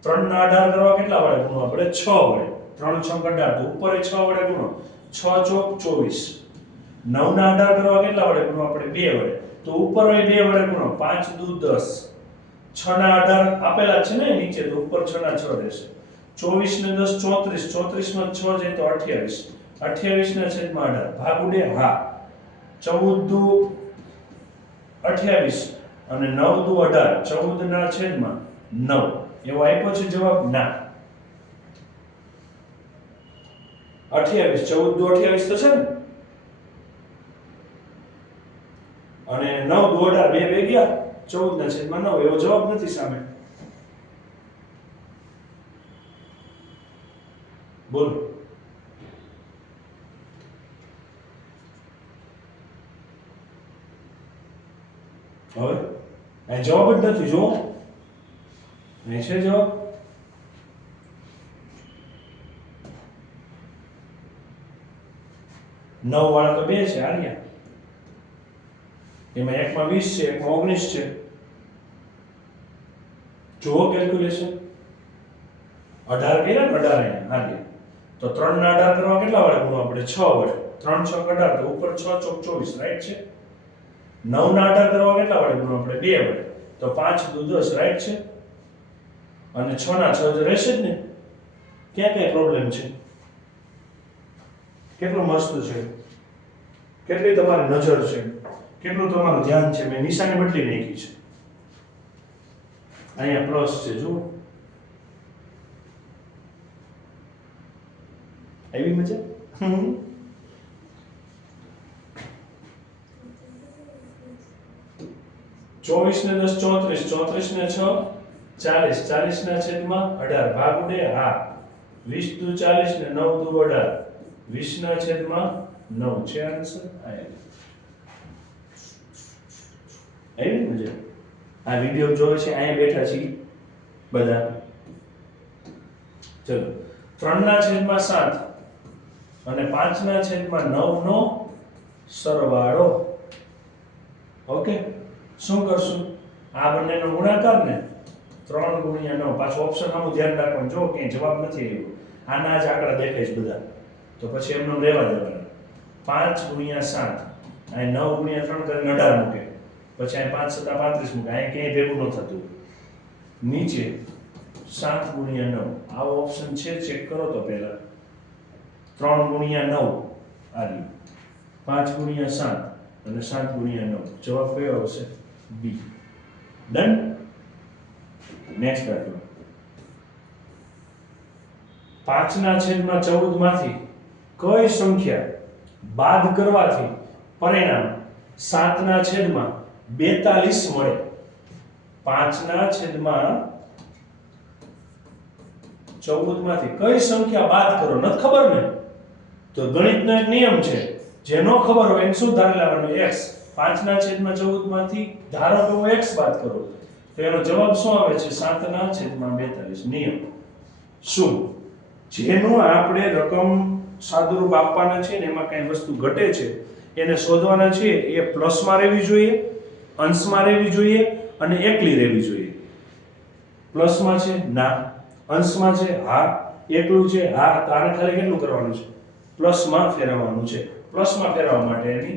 3 ના 18 કરવા કેટલા વડે ગુણો આપણે 6 વડે 3 6 18 તો ઉપર 6 વડે ગુણો 6 ચોક 24 9 ના 18 કરવા કેટલા વડે ગુણો આપણે 2 વડે તો ઉપર હોય 2 વડે ગુણો 5 દુ 10 6 ના 18 આપેલા છે ને નીચે તો ઉપર 6 ના 6 રહેશે 24 ને 10 34 34 માં 6 જાય તો 28 28 ના છેદમાં 18 ભાગ ઉડે હા 14 દુ 28 અને 9 દુ 18 14 ના છેદમાં 9 એવો આપ્યો છે જવાબ ના 28 14 દુ 28 તો છે ને અને 9 દુ 18 બે બે ગયા 14 ના છેદમાં 9 એવો જવાબ નથી સામે બોલો હવે આ જવાબ જ નથી જો અહીં છે જવાબ નવ વાળા તો બે છે આર્યા એમાં એકમાં 20 છે એકમાં 19 છે જુઓ કેલ્ક્યુલેશન 18 કર્યા ને 18 અહીંયા આર્યા તો 3 ના 18 કરવા કેટલા વડે ગુણો આપણે 6 વડે 3 6 18 તો ઉપર 6 ચોક 24 રાઈટ છે 9 ના 18 કરવા કેટલા વડે ગુણો આપણે 2 વડે તો 5 દુ 10 રાઈટ છે અને 6 ના 6 તો રહેશે જ ને ક્યાં કઈ પ્રોબ્લેમ છે કેટલું મસ્ત છે કેટલી તમારી નજર છે કેટલું તમારું ધ્યાન છે મેં નિશાની બદલી નાખી છે અહીંયા પ્લસ છે જુઓ આવી મજા 24 ને 10 34 34 ને 6 40 40 ના છેદમાં 18 ભાગ ઉડે હા 20 દુ 40 ને 9 દુ 18 20 ના છેદમાં 9 છે આન્સર આવી મજા આ વિડિયો જોવે છે અહીંયા બેઠા છીએ બધા ચલો 3 ના છેદમાં 7 અને 5 ના છેદમાં 9 નો સરવાળો ઓકે શું કરશું આ બંનેનો ગુણાકાર ને 3 ગુણ્યા 9 પાછો ઓપ્શન આનું ધ્યાન રાખવાનું જો કે જવાબ નથી આવ્યો આના જ આંકડા દેખાય છે બધા તો પછી એમનો રહેવા દેવાના 5 ગુણ્યા 7 અહીં 9 ગુણ્યા 3 કરીને 18 મૂકે પછી અહીં 5 7 35 મૂકે અહીં ક્યાંય ભેગું ન થતું નીચે 7 ગુણ્યા 9 આવો ઓપ્શન છે ચેક કરો તો પહેલા 3 ગુણ્યા 9 આ રહ્યું 5 ગુણ્યા 7 અને 7 ગુણ્યા 9 જવાબ કયો આવશે બી ડન નેક્સ્ટ દાખલો 5 ના છેદમાં 14 માંથી કઈ સંખ્યા બાદ કરવાથી પરિણામ 7 ના છેદમાં 42 મળે 5 ના છેદમાં 14 માંથી કઈ સંખ્યા બાદ કરો નથી ખબર ને તો ગણિતનો એક નિયમ છે જે ન ખબર હોય એને શું ધારી લેવાનું x 5 ના છેદમાં 14 માંથી ધારો કે x બાદ કરો તો એનો જવાબ શું આવે છે 7 ના છેદમાં 42 નિયમ શું જેનું આપણે રકમ સાદુરૂપ આપવાના છે ને એમાં કઈ વસ્તુ ઘટે છે એને શોધવાના છે એ પ્લસમાં રહેવી જોઈએ અંશમાં રહેવી જોઈએ અને એકલી રહેવી જોઈએ પ્લસમાં છે ના અંશમાં છે હા એકલું છે હા તો આને ખાલી કેટલું કરવાનું છે પ્લસમાં ફેરવવાનું છે પ્લસમાં ફેરવવા માટે એની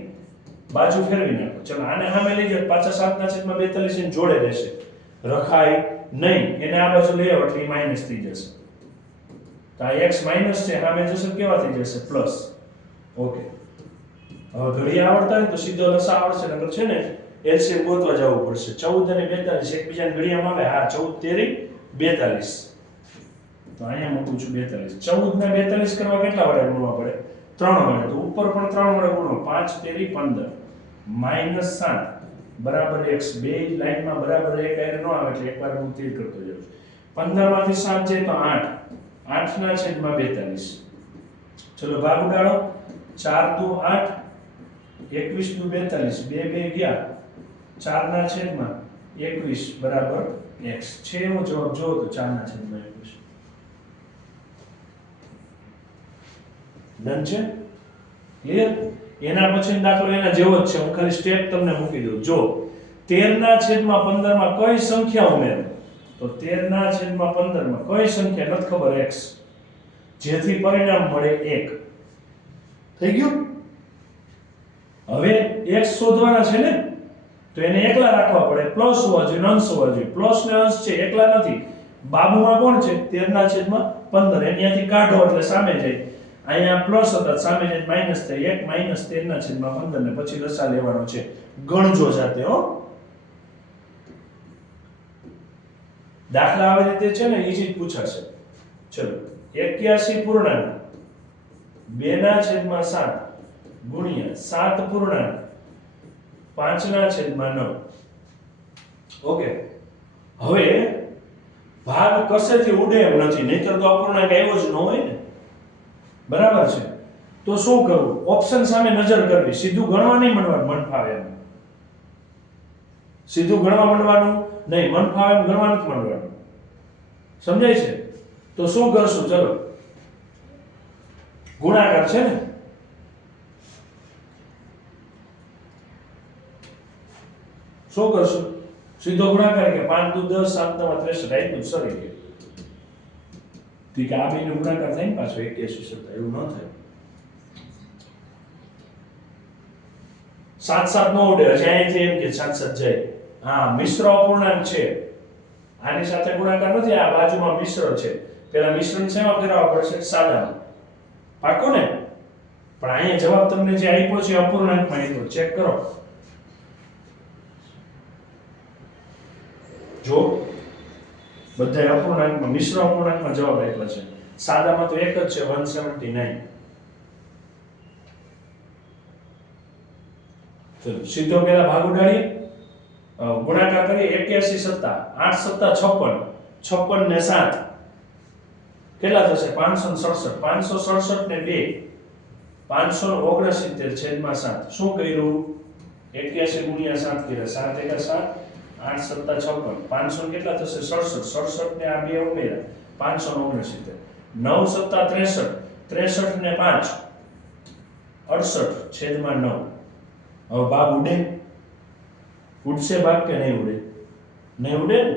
બાજુ ફેરવી નાખો ચલો આને સામે લઈ જાઓ પાછા 7 ના છેદમાં 42 એને જોડે રહેશે રખાય નહીં એને આ બાજુ લઈ આવો એટલે માઈનસ થઈ જશે તો આ x માઈનસ છે સામે જશે કેવા થઈ જશે પ્લસ ઓકે હવે ઘડિયા આવડતા હોય તો સીધો લસા આવડશે નકર છે ને એલસીએમ ગોતવા જવું પડશે 14 અને 42 એકબીજાને ઘડિયામાં આવે હા 14 તેરી 42 તો અહીંયા મૂકું છું 42 14 ને 42 કરવા કેટલા વડે ગુણવા પડે 3 વડે તો ઉપર પણ 3 વડે ગુણો 5 તેરી 15 -7 બરાબર x બે લાઈનમાં બરાબર એક આયર નો આવે એટલે એકવાર હું તીર કરતો જાઉં 15 માંથી 7 જાય તો 8 8 ના છેદમાં 42 ચલો ભાગ ઉડાડો 4 દુ 8 21 દુ 42 બે બે ગયા 4 ના છેદમાં 21 બરાબર x છે એવો જવાબ જો તો 4 ના છેદમાં 21 ડન છે ક્લિયર એના પછીનો દાખલો એના જેવો જ છે હું ખાલી સ્ટેપ તમને મૂકી દઉં જો 13 ના છેદમાં 15 માં કઈ સંખ્યા ઉમેરો તો 13 ના છેદમાં 15 માં કઈ સંખ્યા નથી ખબર x જેથી પરિણામ મળે 1 થઈ ગયું હવે x શોધવાના છે ને તો એને એકલા રાખવા પડે પ્લસ હોવા જોઈએ અંશ હોવા જોઈએ પ્લસ ને અંશ છે એકલા નથી બાબુમાં કોણ છે 13 ના છેદમાં 15 એનીયાથી કાઢો એટલે સામે જાય અહીંયા પ્લસ હતા સામે જાય માઈનસ થાય 1 માઈનસ 13 ના છેદમાં 15 ને પછી લસા લેવાનો છે ગણજો જાતે હો દાખલા આવી રીતે છે ને ઈજી જ પૂછાશે ચલો 81 પૂર્ણાંક 2 ના છેદમાં 7 ગુણ્યા 7 પૂર્ણાંક 5 ના છેદમાં 9 ઓકે હવે ભાગ કશેથી ઉડે એમ નથી નહીતર તો અપૂર્ણાંક આવ્યો જ ન હોય ને બરાબર છે તો શું કરવું ઓપ્શન સામે નજર કરવી સીધું ગણવા નહીં માંડવાનું મન ફાવે એમ સીધું ગણવા માંડવાનું નહીં મન ફાવે એમ ગણવા નથી માંડવાનું સમજાય છે તો શું કરશું ચલો ગુણાકાર છે ને શું કરશું સીધો ગુણાકાર કે 5 દુ 10 7 9 63 આટલું સરી ગયું ઠીક આ બેનો ગુણાકાર થાય ને પાછો 81 સત્તા એવું ન થાય 7 7 નો ઉડે છે અહીંથી એમ કે 7 7 જાય હા મિશ્ર અપૂર્ણાંક છે આની સાથે ગુણાકાર નથી આ બાજુમાં મિશ્ર છે પેલા મિશ્રણ શેમાં ફેરવવા પડશે સાદામાં પાકો ને પણ અહીંયા જવાબ તમને જે આપ્યો છે અપૂર્ણાંકમાં આપ્યો ચેક કરો જો બધા અપૂર્ણાંકમાં મિશ્ર અપૂર્ણાંકમાં જવાબ આપ્યો છે સાદામાં તો એક જ છે 179 ચલો સીધો પહેલા ભાગ ઉડાડીએ ગુણાકાર કરીએ 81 સત્તા 8 સત્તા 56 56 ને 7 કેટલા થશે 567 567 ને 2 569 છેદમાં 7 શું કર્યું 81 ગુણ્યા 7 કર્યા 7 એકા 7 8 સત્તા 56 500 કેટલા થશે 67 67 ને આ બે ઉમેર્યા 569 9 સત્તા 63 63 ને 5 68 છેદમાં 9 હવે ભાગ ઉડે ઉડશે ભાગ કે નહીં ઉડે નહીં ઉડે ને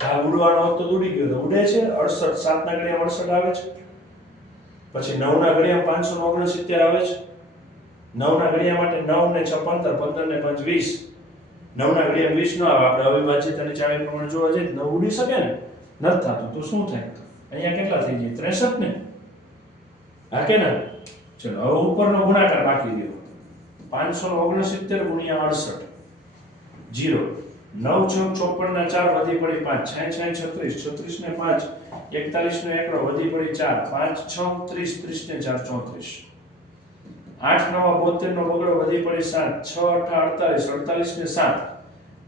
ભાગ ઉડવાનો હોત તો ઉડી ગયો તો ઉડે છે 68 7 ના ઘડિયા 68 આવે છે પછી 9 ના ઘડિયા 569 આવે છે 9 ના ઘડિયા માટે 9 ને 6 15 15 ને 5 20 9 ના ઘડિયા 20 નો આવે આપણે અવિભાજ્યતાની ચાવી પ્રમાણે જોવા જઈએ 9 ઉડી શકે ને નથી થતું તો શું થાય અહીંયા કેટલા થઈ જાય 63 ને હા કે ના ચલો હવે ઉપરનો ગુણાકાર બાકી રહ્યો 569 ગુણ્યા 68 0 9 6 54 ના 4 વધી પડી 5 6 6 36 36 ને 5 41 નો એકડો વધી પડી 4 5 6 30 30 ને 4 34 8 9 72 નો બગડો વધી પડી 7 6 8 48 48 ને 7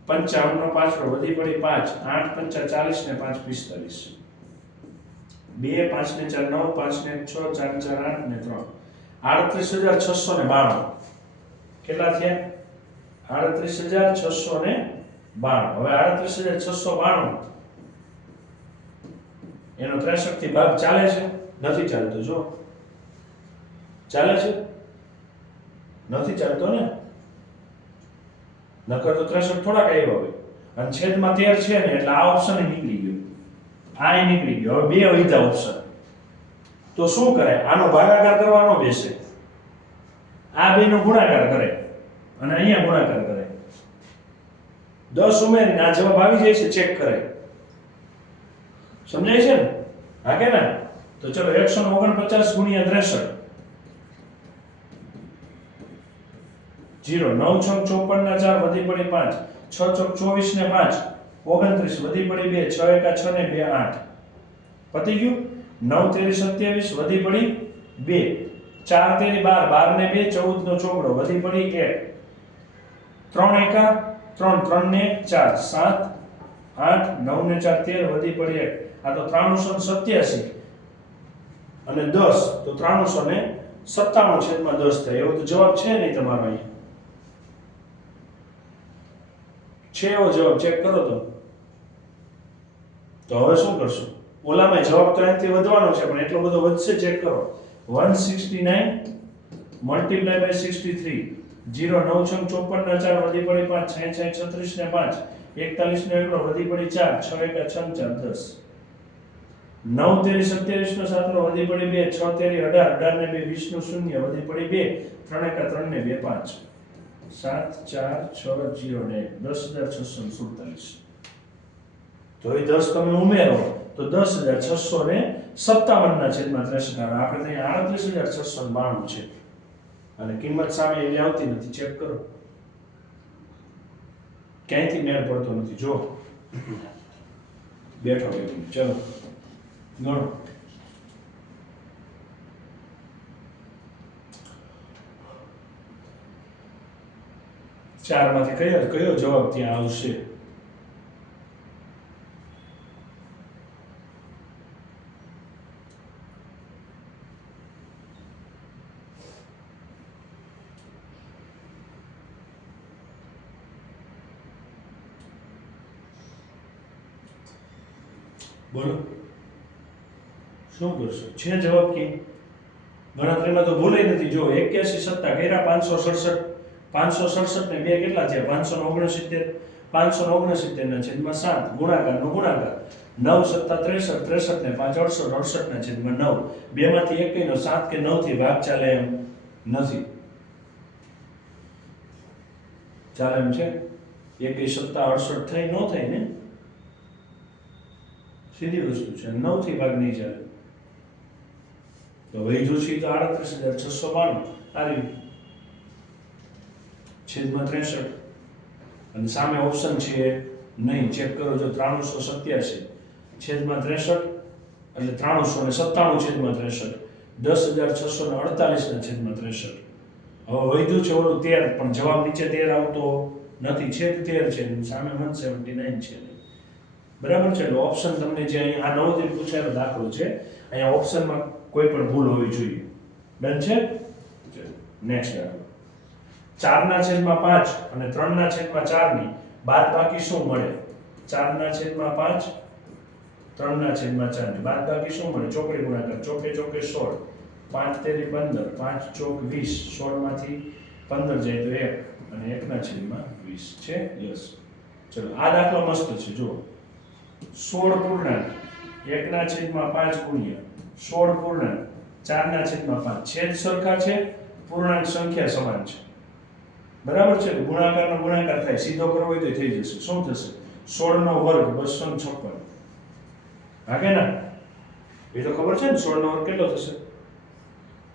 55 નો પાછળો વધી પડી 5 8 5 40 ને 5 45 2 5 ને 4 9 5 ને 6 4 4 8 ને 3 38692 કેટલા થયા 38692 હવે 38692 એનો 63 થી ભાગ ચાલે છે નથી ચાલતો જો ચાલે છે નથી ચાલતો ને નકર તો 63 થોડાક આવ્યા હોય અને છેદમાં 13 છે ને એટલે આ ઓપ્શન નીકળી ગયો આ નીકળી ગયો હવે બે વધ્યા ઓપ્શન તો શું કરે આનો ભાગાકાર કરવાનો બેસે આ બેનો ગુણાકાર કરે અને અહીંયા ગુણાકાર કરે 10 ઉમેરીને આ જવાબ આવી જાય છે ચેક કરે સમજાય છે ને હા કે ના તો ચલો 149 ગુણ્યા 63 0 9 6 54 ના 4 વધી પડી 5 6 ચોક 24 ને 5 29 વધી પડી 2 6 એકા 6 ને 2 8 પતી ગયું 9 તેરી 27 વધી પડી 2 4 તેરી 12 12 ને 2 14 નો ચોકડો વધી પડી 1 3 એકા 3 3 ને 4 7 8 9 ને 4 13 વધી પડી 1 આ તો 387 અને 10 તો 397 છેદમાં 10 થાય એવો તો જવાબ છે નહીં તમારો અહીં છે એવો જવાબ ચેક કરો તો હવે શું કરશું ઓલામાં જવાબ તો અહીંથી વધવાનો છે પણ એટલો બધો વધશે ચેક કરો 169 મલ્ટીપ્લાય બાય 63 0 9 6 54 ના 4 વધી પડી 5 6 6 36 ને 5 41 ને 1 વધી પડી 4 6 એકા 6 4 10 9 તેરી 27 નો 7 વધી પડી 2 6 તેરી 18 18 ને 2 20 નું શૂન્ય વધી પડી 2 3 એકા 3 ને 2 5 7 4 6 0 ને 10647 તો એ 10 તમે ઉમેરો તો 10657 ના છેદમાં 63 આવે આપણે ત્યાં 38692 છે અને કિંમત સામે એવી આવતી નથી ચેક કરો ક્યાંયથી મેળ પડતો નથી જો બેઠો ચલો ગણો 4 માંથી કયો જવાબ ત્યાં આવશે બોલો શું કરશો છે જવાબ કે ગણતરીમાં તો ભૂલે નથી જો 81 સત્તા કર્યા 567 ને 2 કેટલા છે 569 569 ના છેદમાં 7 ગુણાકારનો ગુણાકાર 9 સત્તા 63 63 ને 5 68 68 ના છેદમાં 9 બે માંથી એકનો 7 કે 9 થી ભાગ ચાલે એમ નથી ચાલે એમ છે 21 સત્તા 68 થઈ ન થાય ને સીધી વસ્તુ છે 9 થી ભાગ નહીં ચાલે તો વૈધું છે તો 38692 આવી છેદમાં 63 અને સામે ઓપ્શન છે નહીં ચેક કરો જો 387 છેદમાં 63 એટલે 397 છેદમાં 63 10648 ના છેદમાં 63 હવે વૈધું છે ઓલું 13 પણ જવાબ નીચે 13 આવતો નથી છેદ 13 છે સામે 179 છે બરાબર છે એટલે ઓપ્શન તમને જે અહીં આ નવો થી પૂછાયેલો દાખલો છે અહીંયા ઓપ્શનમાં કોઈ પણ ભૂલ હોવી જોઈએ ડન છે નેક્સ્ટ દાખલો 4 ના છેદમાં 5 અને 3 ના છેદમાં 4 ની બાદબાકી શું મળે 4 ના છેદમાં 5 3 ના છેદમાં 4 ની બાદબાકી શું મળે ચોકડી ગુણાકાર ચોકે ચોકે 16 5 તેરી 15 5 ચોક 20 16 માંથી 15 જાય તો 1 અને 1 ના છેદમાં 20 છે યસ ચલો આ દાખલો મસ્ત છે જુઓ 16 પૂર્ણાંક 1 ના છેદમાં 5 ગુણ્યા 16 પૂર્ણાંક 4 ના છેદમાં 5 છેદ સરખા છે પૂર્ણાંક સંખ્યા સમાન છે બરાબર છે ગુણાકારનો ગુણાકાર થાય સીધો કરવો હોય તો થઈ જશે શું થશે 16 નો વર્ગ 256 હા કે ના એ તો ખબર છે ને 16 નો વર્ગ કેટલો થશે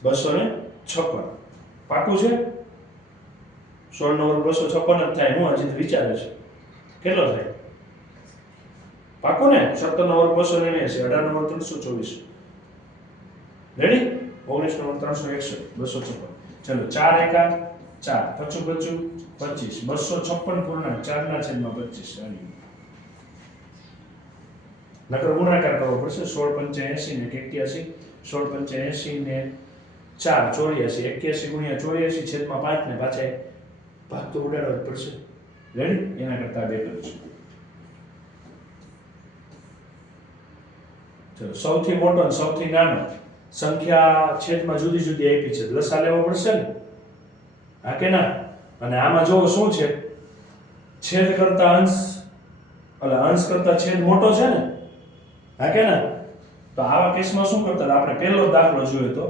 256 પાકું છે 16 નો વર્ગ 256 જ થાય હું હજી વિચારે છે કેટલો થાય પાકું ને 17 નો વર્ગ 279 18 નો વર્ગ 324 રેડી 19 નો વર્ગ 361 256 ચલો 4 એકા 4 પચું 25 256 પૂર્ણાંક 4 ના છેદમાં 25 આવી નકર ગુણાકાર કરવો પડશે 16 85 ને 81 16 85 ને 4 84 81 ગુણ્યા 84 છેદમાં 5 ને પાછા ભાગ તો ઉડાડવો જ પડશે રેડી એના કરતા બે કરીશું ચલો સૌથી મોટો અને સૌથી નાનો સંખ્યા છેદમાં જુદી જુદી આપી છે લસા લેવો પડશે ને હા કે ના અને આમાં જો શું છે છેદ કરતા અંશ એટલે અંશ કરતા છેદ મોટો છે ને હા કે ના તો આવા કેસમાં શું કરતા આપણે પહેલો દાખલો જોયો તો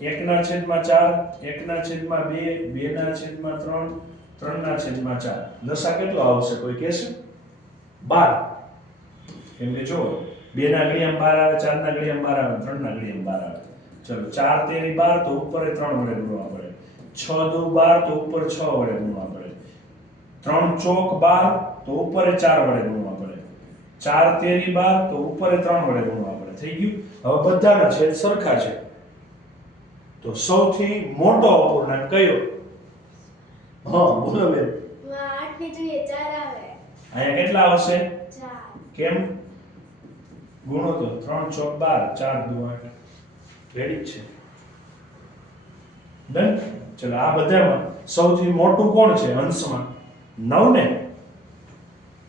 1 ના છેદમાં 4 1 ના છેદમાં 2 2 ના છેદમાં 3 3 ના છેદમાં 4 લસા કેટલો આવશે કોઈ કહેશે 12 કેમ કે જો 2 ના ઘડિયામાં 12 આવે 4 ના ઘડિયામાં 12 આવે 3 ના ઘડિયામાં 12 આવે ચલો 4 તેરી 12 તો ઉપર 3 વડે ગુણવા પડે 6 દુ 12 તો ઉપર 6 વડે ગુણવા પડે, 3 ચોક 12 તો ઉપર 4 વડે ગુણવા પડે, 4 તેરી 12 તો ઉપર 3 વડે ગુણવા પડે. થઈ ગયું. હવે બધાના છેદ સરખા છે તો સૌથી મોટો અપૂર્ણાંક કયો? હા બોલો બેન. 8 ની જોઈએ 4 આવે. અહીંયા કેટલા આવશે? 4. કેમ? ગુણો તો 3 ચોક 12, 4 દુ 8. રેડી છે. ડન. ચલો આ બધામાં સૌથી મોટું કોણ છે અંશમાં? 9 ને.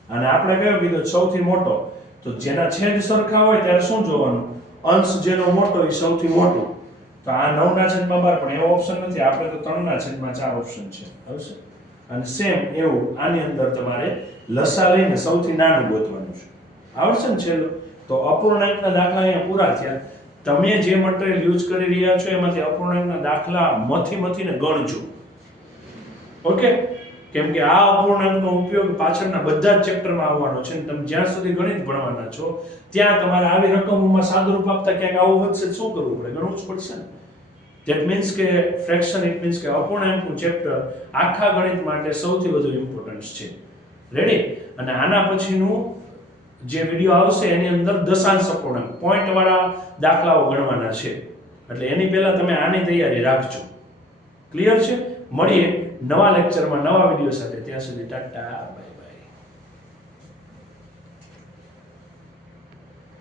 અને આપણે કયો કીધું સૌથી મોટો? તો જેના છેદ સરખા હોય ત્યારે શું જોવાનું? અંશ જેનો મોટો એ સૌથી મોટો. તો આ 9 ના છેદમાં 12 પણ એવો ઓપ્શન નથી, આપણે તો 3 ના છેદમાં 4 ઓપ્શન છે. આવશે. અને સેમ એવું આની અંદર તમારે લસા લઈને સૌથી નાનું ગોતવાનું છે. આવડશે ને છેલ્લો? તો અપૂર્ણાંકના દાખલા અહીંયા પૂરા થયા. તમે જે મટીરીયલ યુઝ કરી રહ્યા છો એમાંથી અપૂર્ણાંકના દાખલા મથીને ગણજો. ઓકે? કેમ કે આ અપૂર્ણાંકનો ઉપયોગ પાછળના બધા જ ચેપ્ટરમાં આવવાનો છે. તમે જ્યાં સુધી ગણિત ભણવાના છો ત્યાં તમારે આવી રકમોમાં સાદુરૂપ આપતા ક્યાંક આવું વધશે શું કરવું પડે? ગણવું જ પડશે ને. ધેટ મીન્સ કે ફ્રેક્શન, ઇટ મીન્સ કે અપૂર્ણાંકનું ચેપ્ટર આખા ગણિત માટે સૌથી વધુ ઇમ્પોર્ટન્ટ છે. રેડી? અને આના પછીનું જે વિડિયો આવશે એની અંદર દશાંશ અપૂર્ણાંક પોઈન્ટ વાળા દાખલાઓ ગણવાના છે. એટલે એની પહેલા તમે આની તૈયારી રાખજો. ક્લિયર છે? મળીએ નવા લેક્ચરમાં નવા વિડિયો સાથે. ત્યાં સુધી ટાટા બાય.